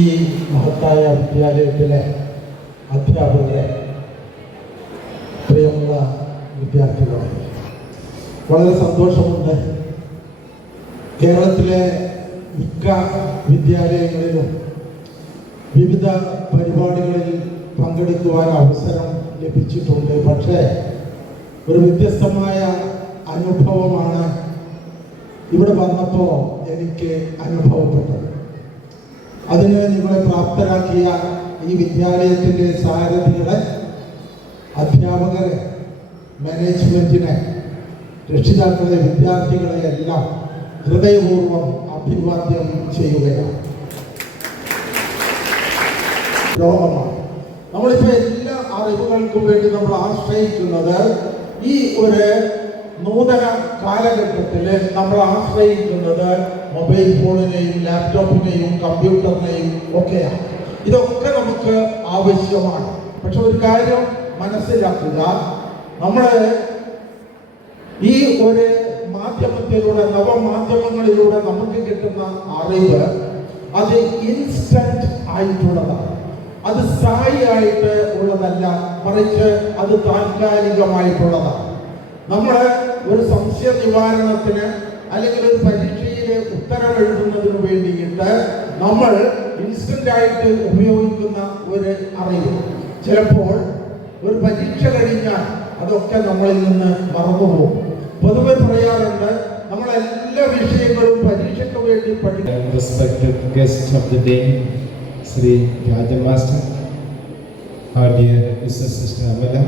ഈ മഹത്തായ വിദ്യാലയത്തിലെ അധ്യാപകരെ, പ്രിയമുള്ള വിദ്യാർത്ഥികളെ, വളരെ സന്തോഷമുണ്ട്. കേരളത്തിലെ മിക്ക വിദ്യാലയങ്ങളിലും വിവിധ പരിപാടികളിൽ പങ്കെടുക്കുവാൻ അവസരം ലഭിച്ചിട്ടുണ്ട്. പക്ഷേ ഒരു വ്യത്യസ്തമായ അനുഭവമാണ് ഇവിടെ വന്നപ്പോൾ എനിക്ക് അനുഭവപ്പെട്ടത്. അതിന് നിങ്ങളെ പ്രാപ്തരാക്കിയ ഈ വിദ്യാലയത്തിൻ്റെ സാരഥികളെ, അധ്യാപകരെ, മാനേജ്മെൻറ്റിനെ, രക്ഷിതാക്കളെ, വിദ്യാർത്ഥികളെ എല്ലാം ഹൃദയപൂർവ്വം അഭിവാദ്യം ചെയ്യുകയാണ്. ലോകമാണ് നമ്മളിപ്പോൾ എല്ലാ അറിവുകൾക്കും വേണ്ടി നമ്മൾ ആശ്രയിക്കുന്നത്. ഈ ഒരു നൂതന കാലഘട്ടത്തിൽ നമ്മൾ ആശ്രയിക്കുന്നത് മൊബൈൽ ഫോണിനെയും ലാപ്ടോപ്പിനെയും കമ്പ്യൂട്ടറിനെയും ഒക്കെയാണ്. ഇതൊക്കെ നമുക്ക് ആവശ്യമാണ്. പക്ഷെ ഒരു കാര്യം മനസ്സിലാക്കുക, നമ്മൾ ഈ ഒരു മാധ്യമത്തിലൂടെ, നവമാധ്യമങ്ങളിലൂടെ നമുക്ക് കിട്ടുന്ന അറിവ് അത് ഇൻസ്റ്റന്റ് ആയിട്ടുള്ളതാണ്. അത് സ്ഥായിയായിട്ട് ഉള്ളതല്ല, മറിച്ച് അത് താൽക്കാലികമായിട്ടുള്ളതാണ്. നമ്മൾ ഒരു സംശയ നിവാരണത്തിന് അല്ലെങ്കിൽ ഒരു പരീക്ഷയിലെ ഉത്തരം എഴുതുന്നതിന് വേണ്ടിയിട്ട് നമ്മൾ ഇൻസ്റ്റന്റ് ആയിട്ട് ഉപയോഗിക്കുന്ന ഒരു അറിവ് ചിലപ്പോൾ ഒരു പരീക്ഷ കഴിഞ്ഞാൽ അതൊക്കെ നമ്മളിൽ നിന്ന് മറന്നുപോകും. പൊതുവെ പറയാറുണ്ട്, നമ്മളെല്ലാ വിഷയങ്ങളും പരീക്ഷയ്ക്ക് വേണ്ടി പഠിക്കും. Respected guest of the day, Sri Raja Master, our dear Sister Amala,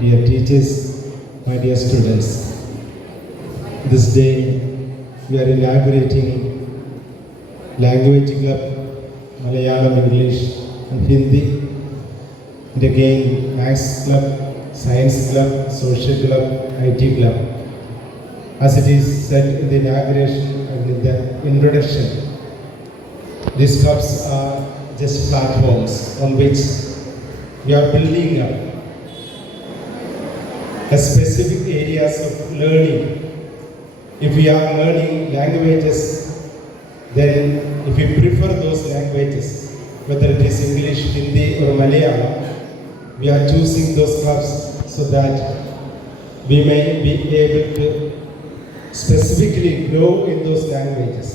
dear teachers, my dear students. This day we are inaugurating language club, Malayalam, English and Hindi, and again Maths club, Science club, Social club, IT club. As it is said in the inauguration and in the introduction, these clubs are just platforms on which we are building up a specific areas of learning. If we are learning languages, then if we prefer those languages, whether it is English, Hindi or Malayalam, we are choosing those clubs so that we may be able to specifically grow in those languages.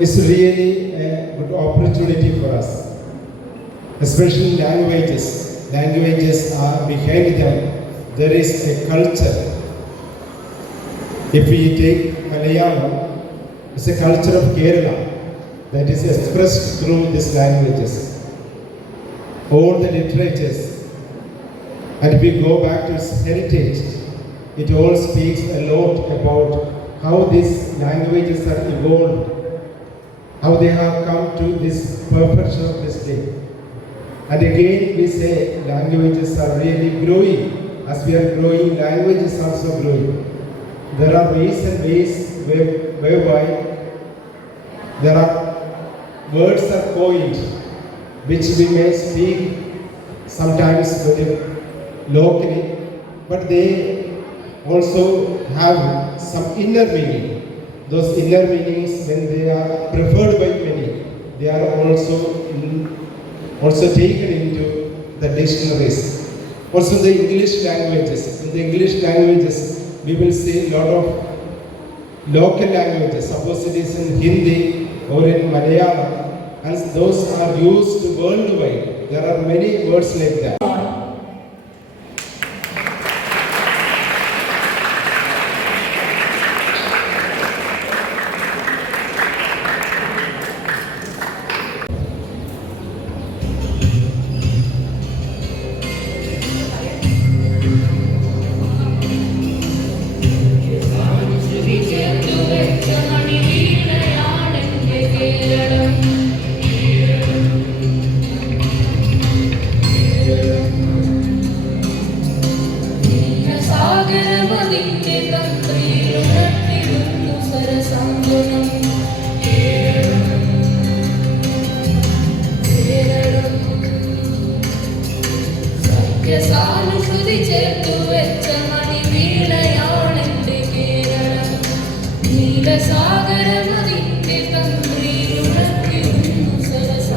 It's really a good opportunity for us, especially languages. Languages are behind them. There is a culture. If we take Malayalam, it's a culture of Kerala that is expressed through these languages. All the literatures, and if we go back to its heritage, it all speaks a lot about how these languages are evolved, how they have come to this perfection of this day. And again we say languages are really growing. As we are growing, languages are also growing. There are ways and ways whereby there are words are coined which we may speak sometimes very locally, but they also have some inner meaning. Those inner meanings, when they are preferred by many, they are also taken into the dictionaries. Also the English languages. In the English languages, we will see a lot of local languages. Suppose it is in Hindi or in Malayalam, and those are used worldwide. There are many words like that. സാഗരമതിന്റെ തന്ത്രിയുണർത്തിയുന്നു Sarasa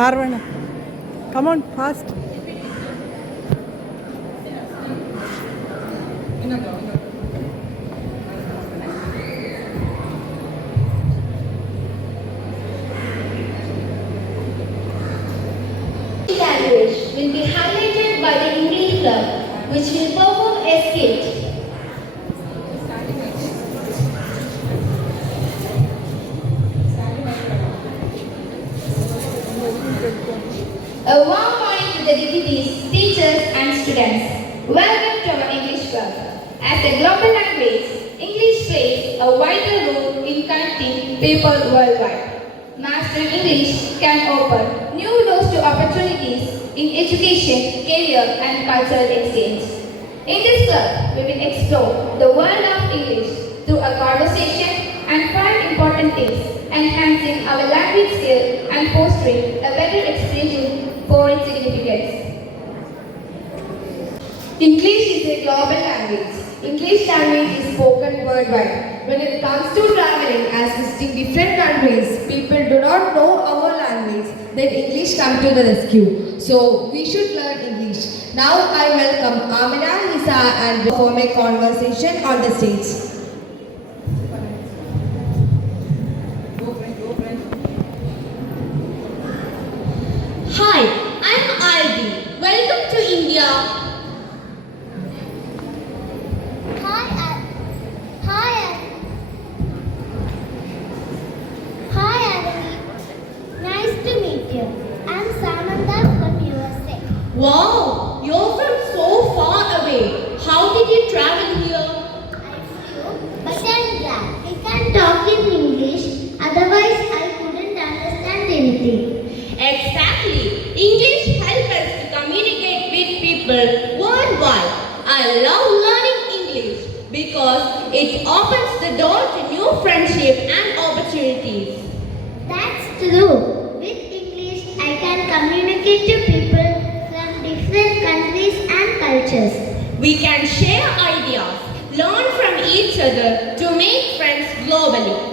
Parvana, come on, fast. Language will be highlighted by the English Club, which will perform a skit. A warm morning to the dignitaries, teachers and students. Welcome to our English Club. As a global language, English plays a vital role in connecting people worldwide. Mastering English can open new doors to opportunities in education, career and cultural exchange. In this club, we will explore the world of English through a conversation and find important things, enhancing our language skill and fostering a better expression for its significance. English is a global language. English language is spoken worldwide. When it comes to traveling as visiting different countries, people do not know our language, then English comes to the rescue. So we should learn English. Now I welcome Amina, Lisa and perform a conversation on the stage. Hi, I'm Ivy. Welcome to India. Hi, Adami. Nice to meet you. I'm Samantha from USA. Wow, you're from so far away. How did you travel here? I flew, but I'm glad. I can talk in English, otherwise I couldn't understand anything. Exactly. English helps us to communicate with people worldwide. I love learning English because it opens the door to new friendship and opportunities. That's true. With English, I can communicate to people from different countries and cultures. We can share ideas, learn from each other to make friends globally.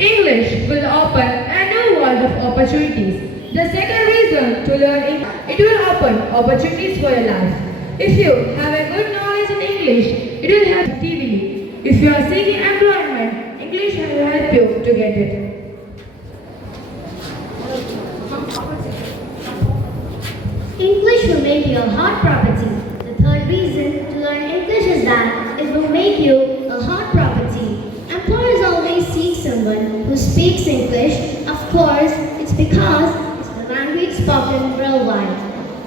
English will open a new world of opportunities. The second reason to learn English, it will open opportunities for your life. If you have a good knowledge in English, it will help actively. If you are seeking employment, English will help you to get it. English will make you a hot property. The third reason to learn English is that it will make you a hot property. Employers always seek someone who speaks English. Of course, it's because it's the language spoken worldwide.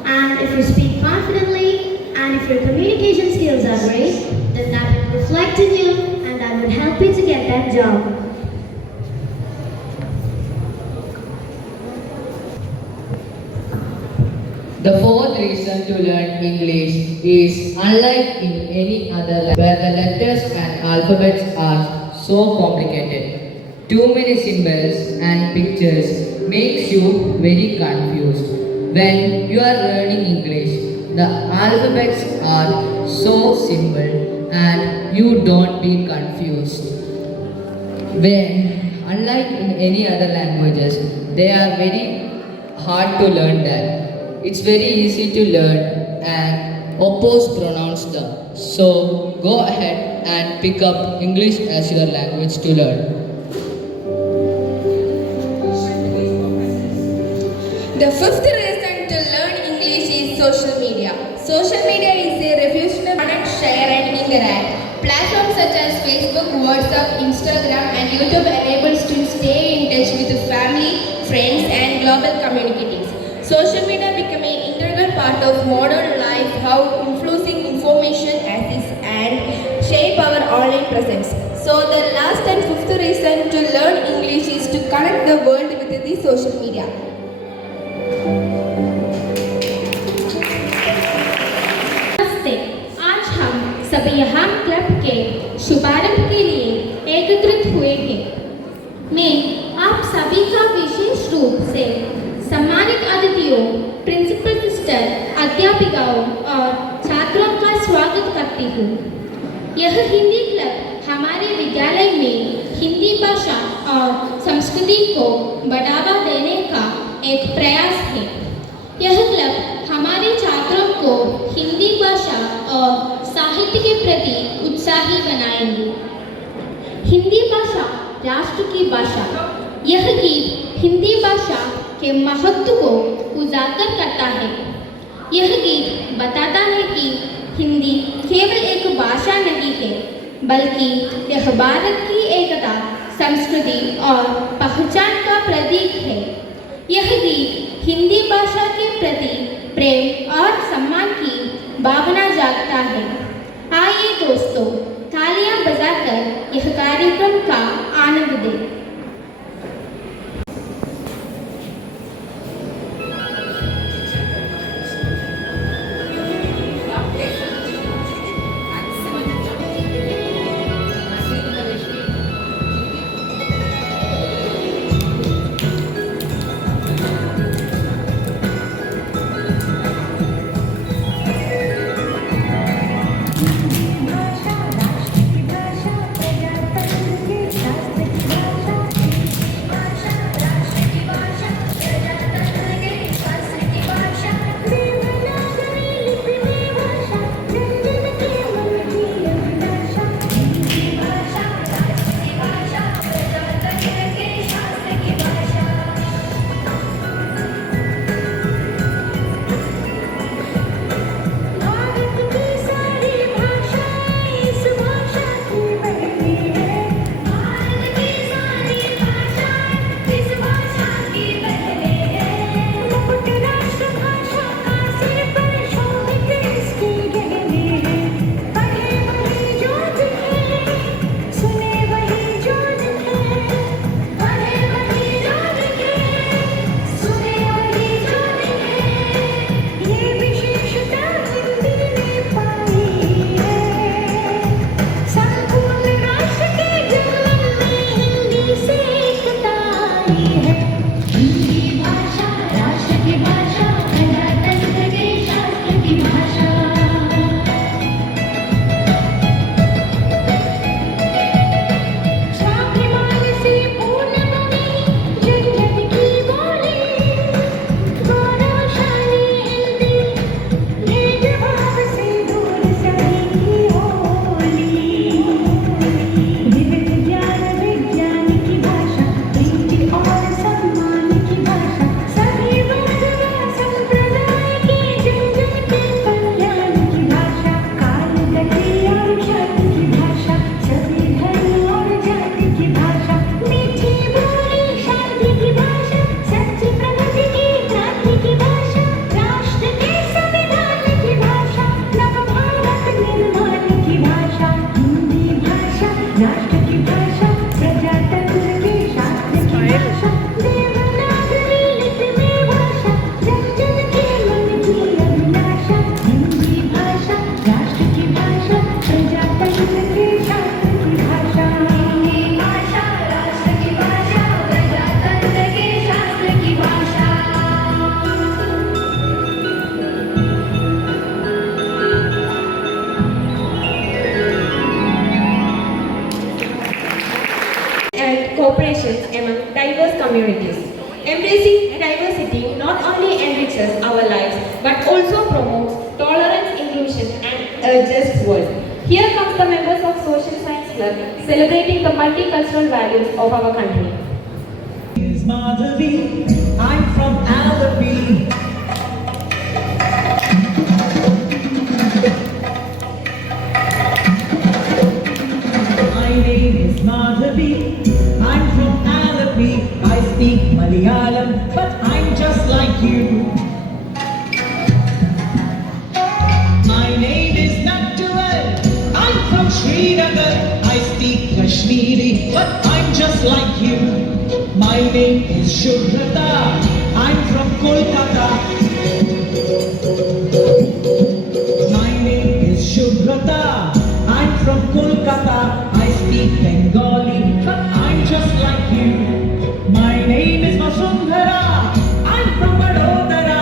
And if you speak confidently and if your communication skills are great, then that will reflect in you and that will help you to get that job. The fourth reason to learn English is unlike in any other language where the letters and alphabets are so complicated. Too many symbols and pictures makes you very confused. When you are learning English, the alphabets are so simple and you don't be confused. When, unlike in any other languages, they are very hard to learn that. It's very easy to learn and oppose pronounce them. So go ahead and pick up English as your language to learn. The fifth reason to learn English is social media. Social media is a refuge to connect, share and interact. Platforms such as Facebook, WhatsApp, Instagram and YouTube enable students to stay in touch with family, friends and global communities. Social media become an integral part of modern life, how influencing information access and shape our online presence. So the last and fifth reason to learn English is to connect the world with the social media. नमस्ते, आज हम सब यहाँ club के शुभारंभ के लिए एकत्रित हुए हैं। मैं आप सभी का विशेष रूप से सम्मानित अतिथियों, प्रिंसिपल सिस्टर संस्कृति को बढ़ावा देने का एक प्रयास है। यह क्लब हमारे छात्रों को हिंदी भाषा और साहित्य के प्रति उत्साही बनाएंगे। हिंदी भाषा राष्ट्र की भाषा। यह गीत हिंदी भाषा के महत्व को उजागर करता है। यह गीत बताता है कि हिंदी केवल एक भाषा नहीं है, बल्कि यह भारत की एकता, संस्कृति और पहचान का प्रतीक है। यह गीत हिंदी भाषा के प्रति प्रेम और सम्मान की भावना जागता है। आइए दोस्तों, तालियां बजाकर यह कार्यक्रम का आनंद दें। cooperations among diverse communities. Embracing diversity not only enriches our lives but also promotes tolerance, inclusion and a just world. Here comes the members of Social Science Club celebrating the multicultural values of our country. Is Madhavi, I'm from Alapi. My name is Madhavi, I'm from Alapi. I speak Malayalam, but I'm just like you. My name is Nattuval, I'm from Srinagar. I speak Kashmiri, but I'm just like you. My name is Shubhrata, I'm from Kolkata. My name is Shubhrata, I'm from Kolkata. I speak Bengali, but I'm just like you. My name is Vasundhara, I'm from Vadodara.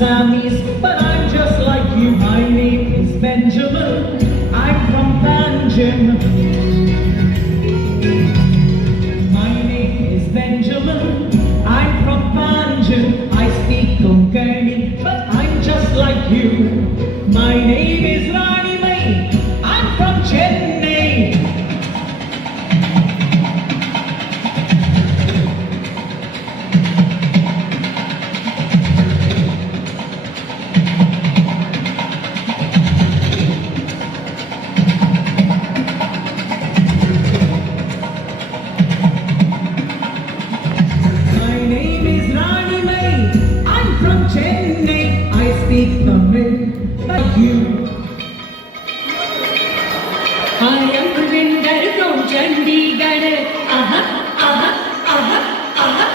Sammy's, but I'm just like you. My name is Benjamin. I'm from Panjim. My name is Benjamin. I'm from Panjim. I speak Konkani, but I'm just like you. My name is Rani Mai. I'm from Chennai. My name is Rani Mai. I'm from Chennai. I speak Tamil like you. I am Kulvinder from Chandigarh. Aha, aha, aha, aha.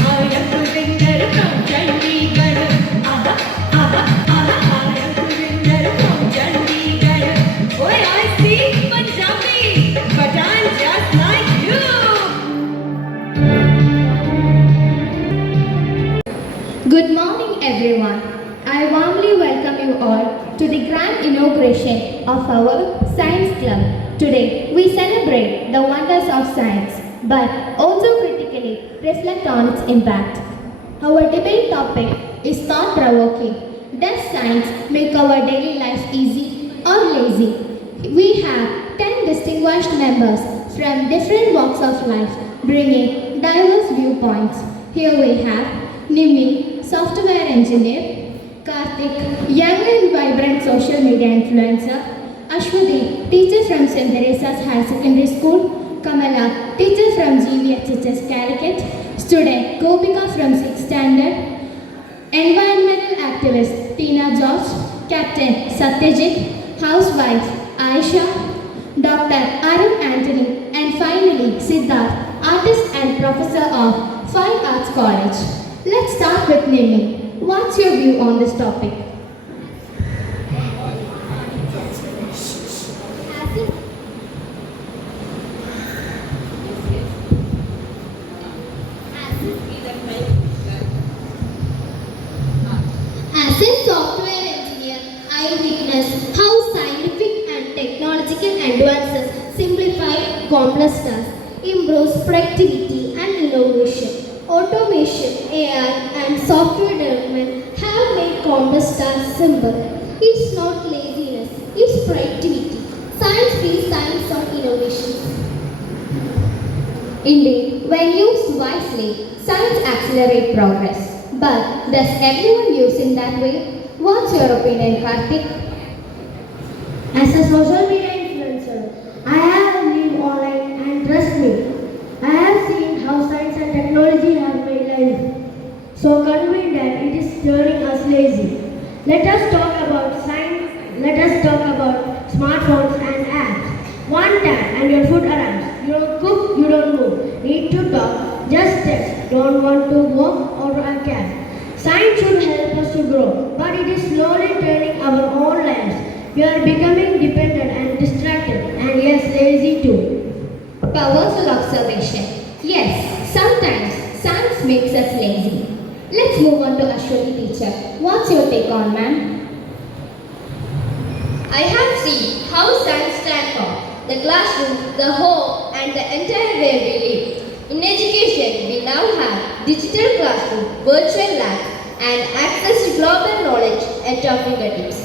I am Kulvinder from Chandigarh. Aha, aha, aha. I am Kulvinder from Chandigarh. Oh, I speak Punjabi, but I'm just like you. Good morning, everyone. I warmly welcome you all to the grand inauguration of our Science Club. Today, we celebrate the wonders of science, but also critically reflect on its impact. Our debate topic is thought-provoking. Does science make our daily lives easy or lazy? We have 10 distinguished members from different walks of life, bringing diverse viewpoints. Here we have Nimi, software engineer; Karthik, young and vibrant social media influencer; Ashwati, teacher from St. Teresa's Higher Secondary School; Kamala, teacher from GVHS Calicut; student Gopika from 6th Standard; environmental activist Tina George; captain Satyajit; housewife Aisha; Dr. Arun Anthony; and finally Siddharth, artist and professor of Fine Arts College. Let's start with Nimi. What's your view on this topic? As a software engineer, I witness how scientific and technological advances simplify complex tasks, improves productivity and innovation. Automation, AI, and software development have made complex tasks simple. It's not laziness, it's productivity. Science feeds science on innovation. Indeed, when used wisely, science accelerates progress. But does everyone use in that way? What's your opinion, Karthik? As a social media influencer, I have lived online and trust me, I have seen how science and technology have made life so convenient that it is turning us lazy. Let us talk about science, let us talk about smartphones and apps. One tap and your food arrives. You don't cook, you don't move. Need to talk, just text. Don't want to walk or a cab. Science should help us to grow, but it is slowly turning our own lives. We are becoming dependent and distracted, and yes, lazy too. Powerful observation. Yes, sometimes science makes us lazy. Let's move on to Ashwati teacher. What's your take on, ma'am? I have seen how science transforms the classroom, the home, and the entire way we live. In education, we now have digital classroom, virtual labs, and access to global knowledge at our fingertips.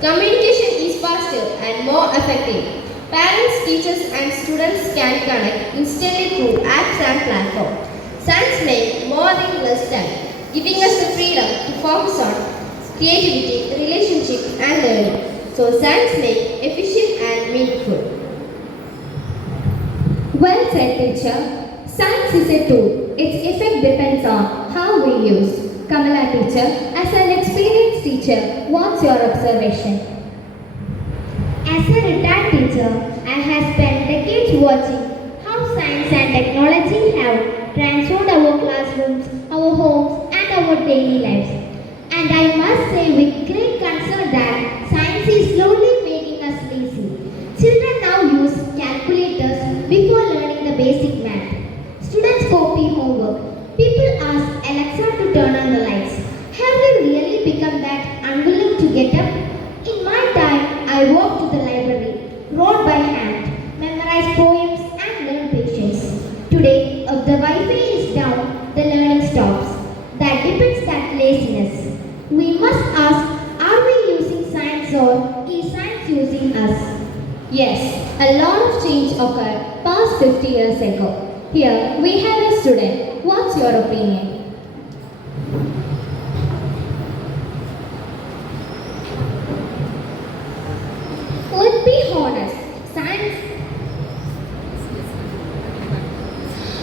Communication is faster and more effective. Parents, teachers, and students can connect instantly through apps and platforms. Science makes more in less time, giving us the freedom to focus on creativity, relationship, and learning. So science makes efficient and meaningful. Well said, teacher. Science is a tool. Its effect depends on how we use. Kamala teacher, as an experienced teacher, what's your observation? As a retired teacher, I have spent decades watching how science and technology have transformed our classrooms, our homes, and our daily lives. And I must say with great concern that science is slowly making us lazy. Children now use calculators before learning the basic math. Students copy homework. People ask Alexa to turn on the lights. Have we really become that unwilling to get up? In my time, I walked to the library, wrote by hand, memorized poems, and learned patience. Today, if the Wi-Fi is down, the learning stops. That depends that laziness. We must ask, are we using science or is science using us? Yes, a lot of change occurred past 50 years ago. Here we have a student. What's your opinion? Let's be honest, science.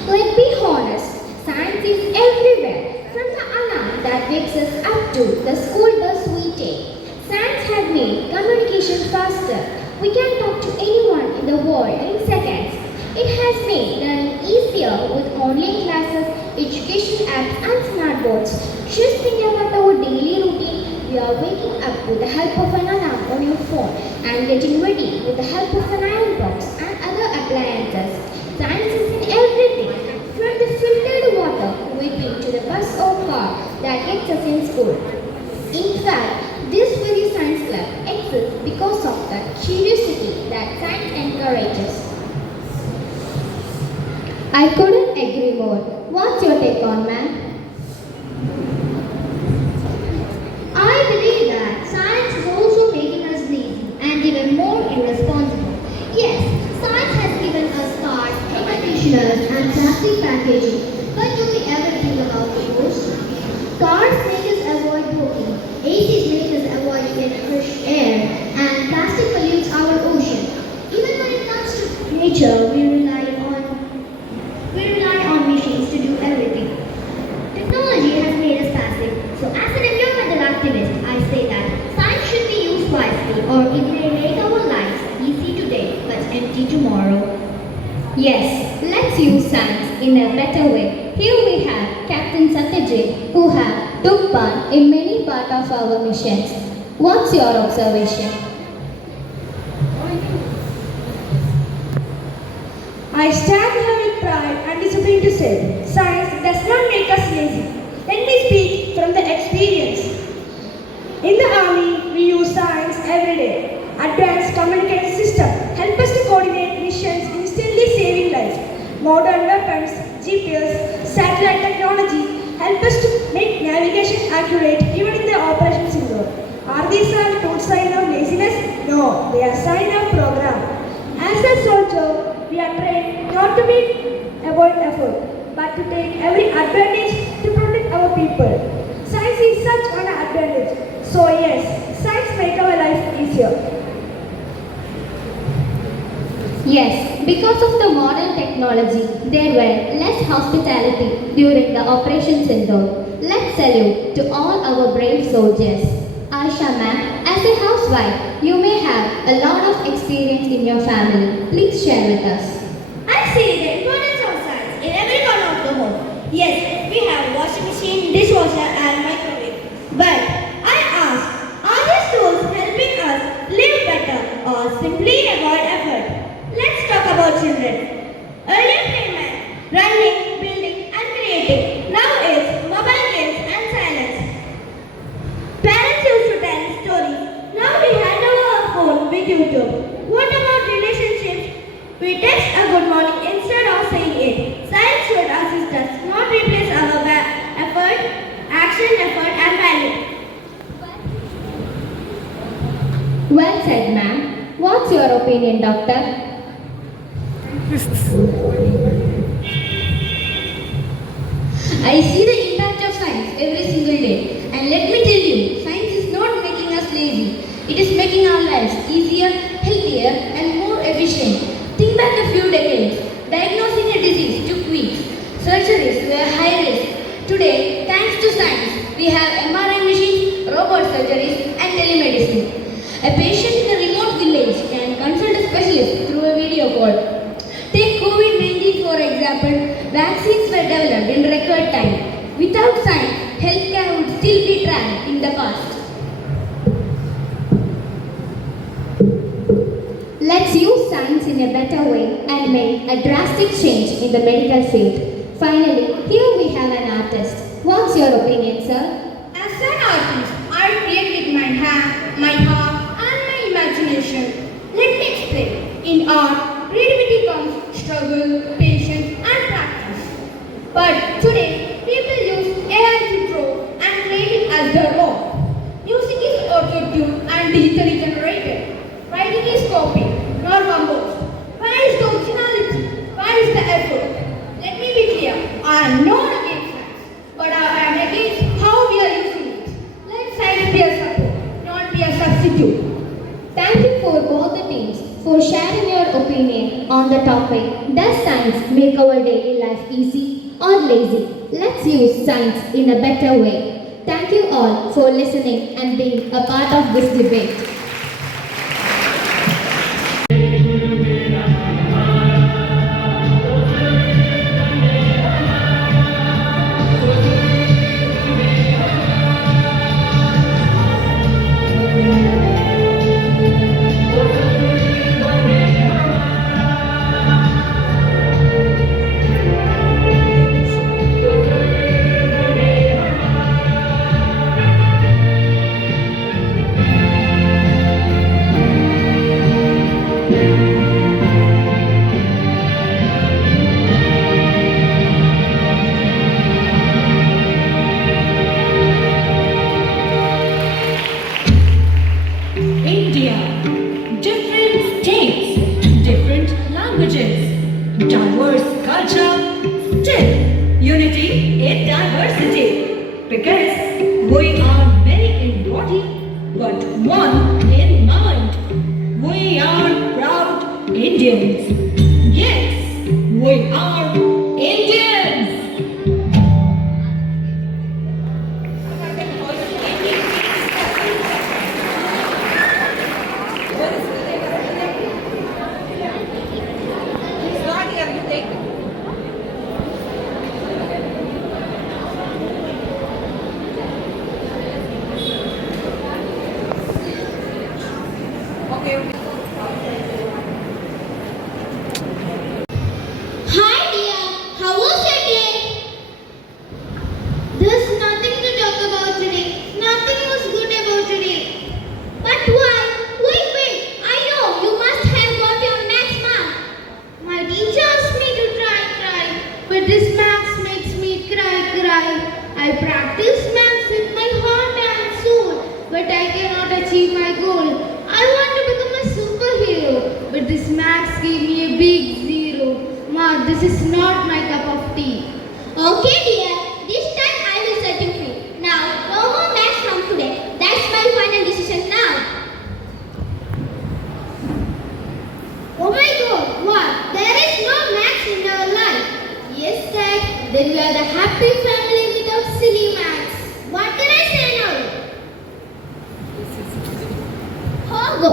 Let's be honest, science is everywhere. From the alarm that wakes us up to the school bus we take. Science has made communication faster. We can talk to anyone in the world in seconds. It has made learning easier with online classes, education apps and smart boards. Just think about our daily routine. We are waking up with the help of an alarm on your phone and getting ready with the help of an iron box and other appliances. Science is in everything, from the filtered water we drink to the bus or car that gets us in school. In fact, this very science club exists because of the curiosity that science encourages. I couldn't agree more. What's your take on, ma'am? I believe that science is also making us lazy and even more irresponsible. Yes, science has given us cars, air conditioners and plastic packaging. But do we ever think about the cost? Cars make us avoid walking, ACs make us avoid getting fresh air, and plastic pollutes our ocean. Even when it comes to nature, we rely on machines to do everything. Technology has made us passive, so as an environmental activist, I say that science should be used wisely or it may make our lives easy today but empty tomorrow. Yes, let's use science in a better way. Here we have Captain Satyajit who have took part in many part of our missions. What's your observation? I stand here with pride and discipline to say, science does not make us lazy. Let me speak from the experience. In the army, we use science every day. Advanced communication system help us to coordinate missions, instantly saving lives. Modern weapons, GPS, satellite technology help us to make navigation accurate even in the operations indoor. Are these all total sign of laziness? No, they are sign of program. As a soldier, we are trained not to avoid effort, but to take every advantage to protect our people. Science is such an advantage. So yes, science makes our life easier. Yes, because of the modern technology, there were less hospitality during the operations indoor. Let's salute to all our brave soldiers. Aisha ma'am, as a housewife, you may have a lot of experience in your family. Please share with us. I see the importance of science in every corner of the home. Yes, we have washing machine, dishwasher and microwave. But I ask, are these tools helping us live better or simply avoid effort? Let's talk about children. Earlier playment, running, building and creating. Now it's mobile games and silence. Parents used to tell stories. Now we hand over our phone with YouTube. What about relationships? We text a good morning instead of saying it. Science should assist us, not replace our effort, action, effort and value. Well said, ma'am. What's your opinion, doctor? I see the impact of science every single day. And let me tell you, science is not making us lazy. It is making our lives easier, healthier and more efficient. Think back a few decades. Diagnosing a disease took weeks. Surgeries were high risk. Today, thanks to science, we have MRI machines, robot surgeries and telemedicine. A patient in a remote village can vaccines were developed in record time. Without science, healthcare would still be trapped in the past. Let's use science in a better way and make a drastic change in the medical field. Finally, here we have an artist. What's your opinion, sir? As an artist, I create with my hand, my heart, and my imagination. Let me explain. In art, creativity comes struggle, patience, and practice. But today, people use AI to draw and claim it as their own. Music is auto-tuned and digitally generated. Writing is copied, not composed. Where is the originality? Where is the effort? Let me be clear. I am not against science, but I am against how we are using it. Let science be a support, not be a substitute. Thank you for both the teams for sharing your opinion on the topic. Does science make our daily life easy or lazy? Let's use science in a better way. Thank you all for listening and being a part of this debate. India, different states, different languages, diverse culture, still unity in diversity. Because we are many in body, but one in mind. We are proud Indians. Yes, we are Indians. Hi dear, how was your day? There's nothing to talk about today. Nothing was good about today. But why? Wait, I know you must have got your maths mark. My teacher asked me to try, but this maths makes me cry. I practice maths with my heart and soul, but I cannot achieve my goal. I want to become a superhero, but this maths gave me a big zero. Ma, this is not my cup of tea. Okay, dear. This time I will set you free. Now, no more maths from today. That's my final decision now. Oh my God, what? There is no maths in our life. Yes, Dad. Then we are the happy family without silly maths. What can I say now? Hogo,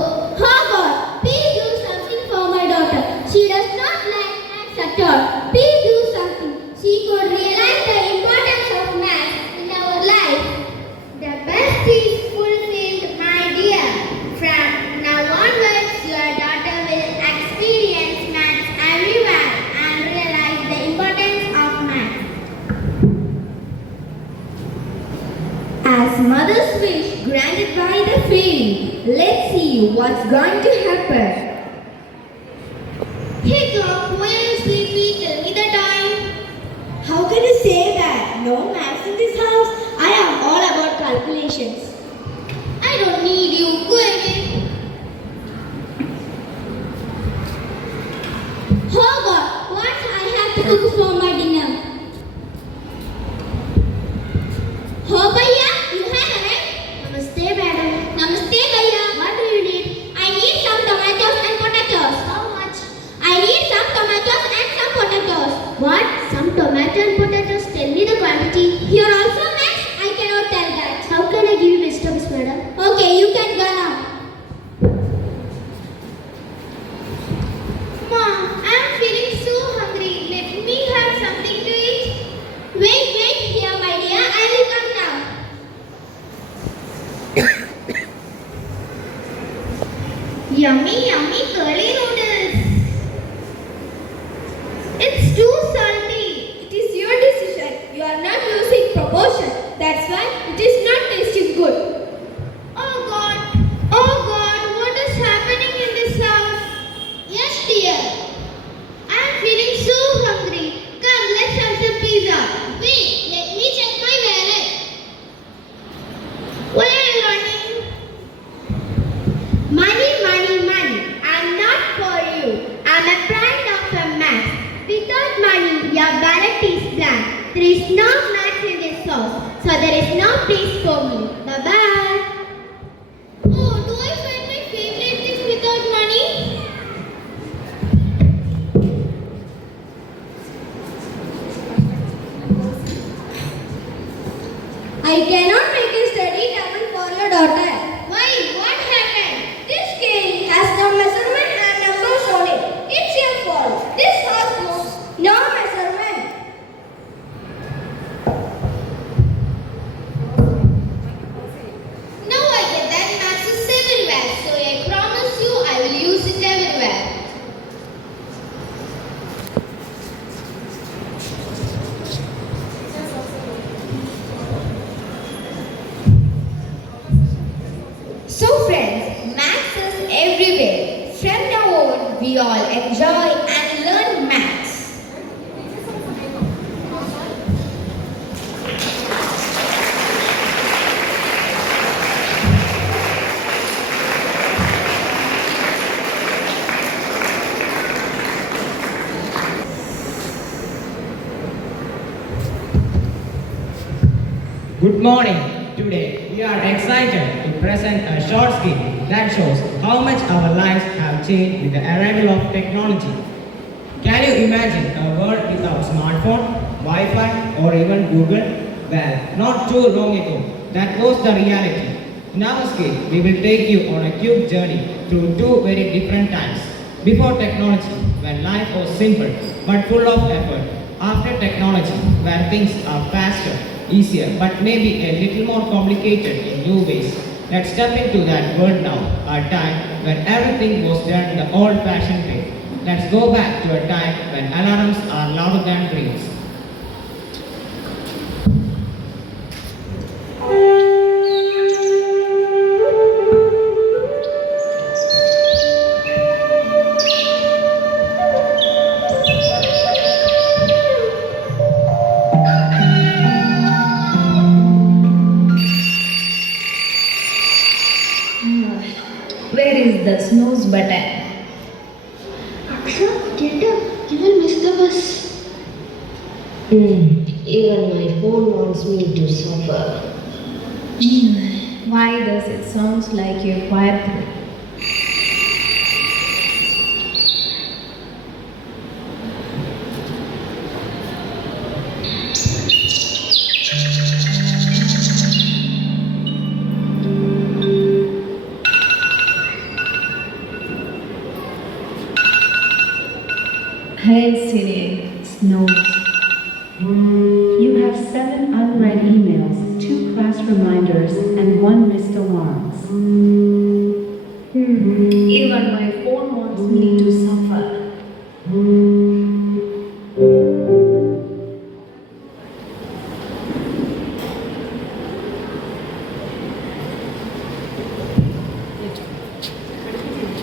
please do something for my daughter. She does not like maths at all. Please do something. She could realize the importance of maths in our life. The best is fulfilled, my dear. From now onwards, your daughter will experience maths everywhere and realize the importance of maths. As mother's wish granted by the fairy, let's see what's going to happen. Hey God, why are you sleepy? Tell me the time. How can you say that? No maths in this house. I am all about calculations. I don't need you. Go away. Oh God, what I have to cook for my dinner? Oh Bhaiya, you have arrived. Namaste, madam. Namaste, Bhaiya. What do you need? I need some tomatoes and potatoes. How much? I need some tomatoes and some potatoes. What? Some tomato and potatoes? Tell me the quantity. Here also, max. I cannot tell that. How can I give you vegetables, madam? Okay, you can go now. Mom, I am feeling so hungry. Let me have Yummy, yummy curly noodles. It's too salty. It is your decision. You are not losing proportion. That's why it is not tasting good. Oh God, what is happening in this house? Yes, dear. I'm feeling so hungry. Come, let's have some pizza. Wait, let me check my wallet. Why are you running? Money, money, money. I'm not for you. I'm a prime doctor Max. Without money, your wallet is blank. There is no Max in this house, so there is no place for me. Bye-bye. Oh, do I find my favorite things without money? I cannot make a study table for your daughter. Why? What happened? This scale has no measurement and numbers on it. It's your fault. This has no measurement. No, I get that Max is everywhere, so I promise you I will use it everywhere. So friends, maths is everywhere. From now on, we all enjoy and learn maths. Good morning. Today we are excited to present a short skit that shows how much our lives have changed with the arrival of technology. Can you imagine a world without smartphone, Wi-Fi or even Google? Well, not too long ago, that was the reality. In our skit, we will take you on a quick journey through two very different times. Before technology, when life was simple but full of effort. After technology, where things are faster, easier, but maybe a little more complicated in new ways. Let's step into that world now, a time when everything was done the old-fashioned way. Let's go back to a time when alarms are louder than dreams. Where is the snooze button? Aksha, get up. You will miss the bus. Even my phone wants me to suffer. Why does it sound like you're quiet? Hey Siri, snooze. You have 7 unread emails, 2 class reminders, and 1 missed alarms. Even my phone wants me to suffer.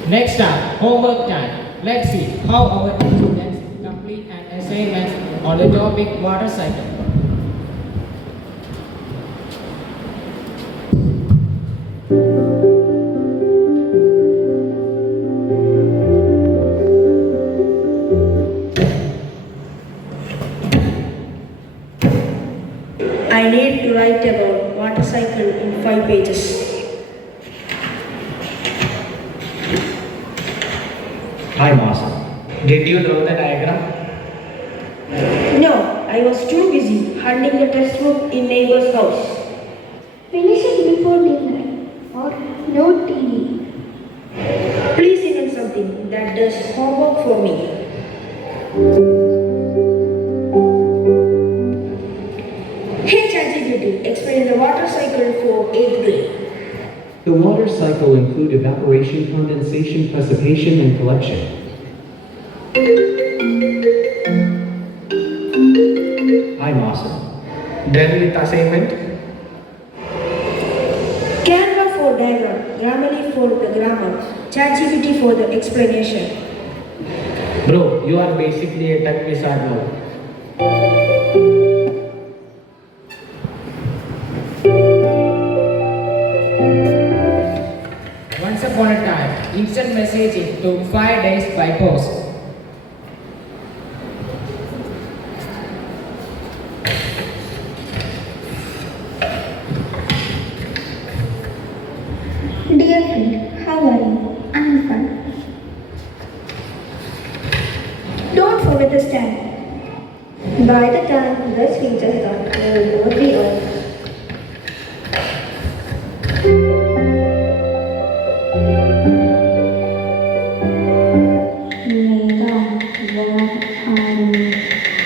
Next up, homework time. Let's see how our students complete an assignment on the topic water cycle. I need to write about water cycle in 5 pages. Hi, Master. Did you draw the diagram? No, I was too busy hunting the textbook in neighbor's house. Finish it before dinner or no TV. Please invent something that does homework for me. Hey ChatGPT, explain the water cycle for 8th grade. To The water cycle include evaporation, condensation, precipitation, and collection. I'm awesome. Done with assignment? Canva for diagram, Grammarly for the grammar, ChatGPT for the explanation. Bro, you are basically a tech wizard now. Once upon a time, instant messaging took 5 days by post. Dear friend, how are you? I'm fine. Don't forget the stamp. By the time this feature is done, you will be old.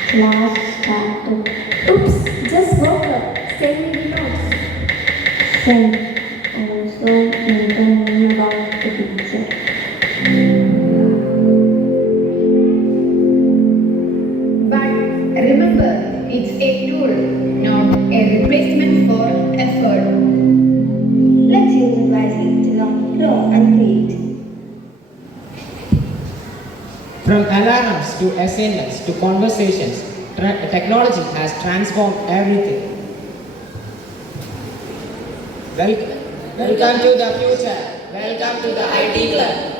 Class started. Oops, just woke up. Send me the notes. Send. Also, inform about the teacher. But remember, it's a tool, not a replacement for effort. Let's use it wisely to learn, grow, and create. From alarms to assignments to conversations, technology has transformed everything. Welcome to the future. Welcome to the IT club.